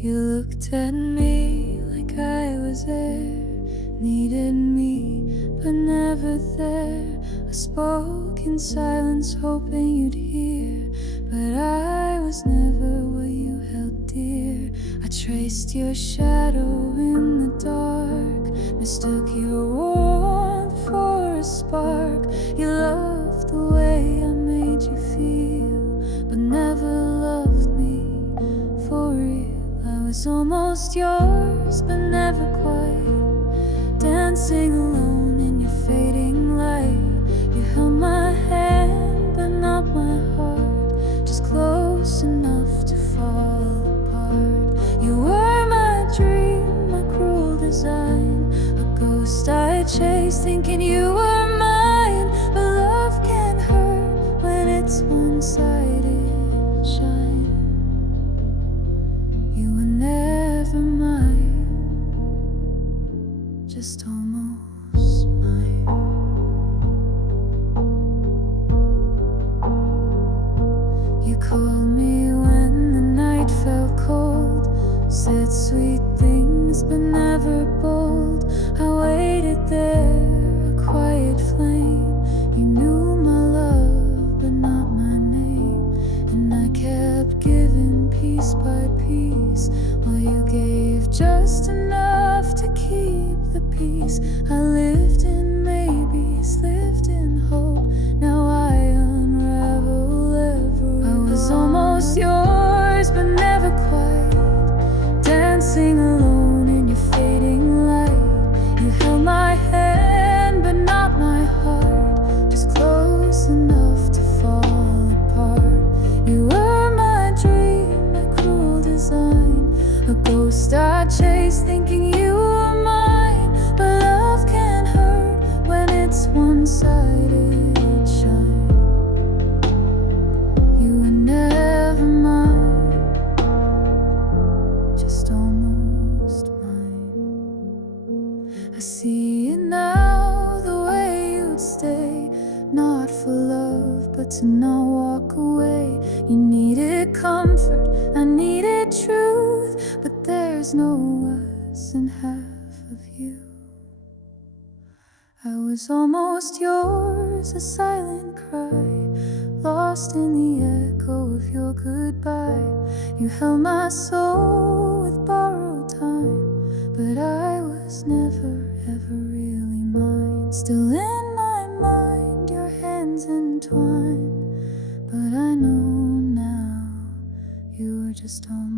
You looked at me like I was there, needed me, but never there. I spoke in silence, hoping you'd hear, but I was never what you held dear. I traced your shadow in the dark, mistook your warmth for a spark. You loved the way I made you feel, but never loved me for real. I was almost yours, but never quite, dancing alone in your fading light. You held my hand, but not my heart, just close enough to fall apart. You were my dream, my cruel design, a ghost I chased, thinking you were mine. But love can hurt when it's one-sided, shine. You were never mine, just almost mine. You called me when the night felt cold, said sweet things but never bold. I waited there, a quiet flame. You knew my love but not my name, and I kept giving piece by piece, while you gave just enough to keep the peace. I lived in maybes, lived in hope. Now I unravel every. I was almost yours, but never quite, dancing alone in your fading light. You held my hand, but not my heart, just close enough to fall apart. You were my dream, my cruel design, a ghost I chased, thinking you were mine. But love can hurt when it's one-sided, shine. You were never mine, just almost mine. I see it now, the way you'd stay, not for love, but to not walk away. You needed comfort, I needed truth, but there's no us in half of you. I was almost yours, a silent cry, lost in the echo of your goodbye. You held my soul with borrowed time, but I was never ever really mine. Still in my mind, your hands entwined, but I know now you were just on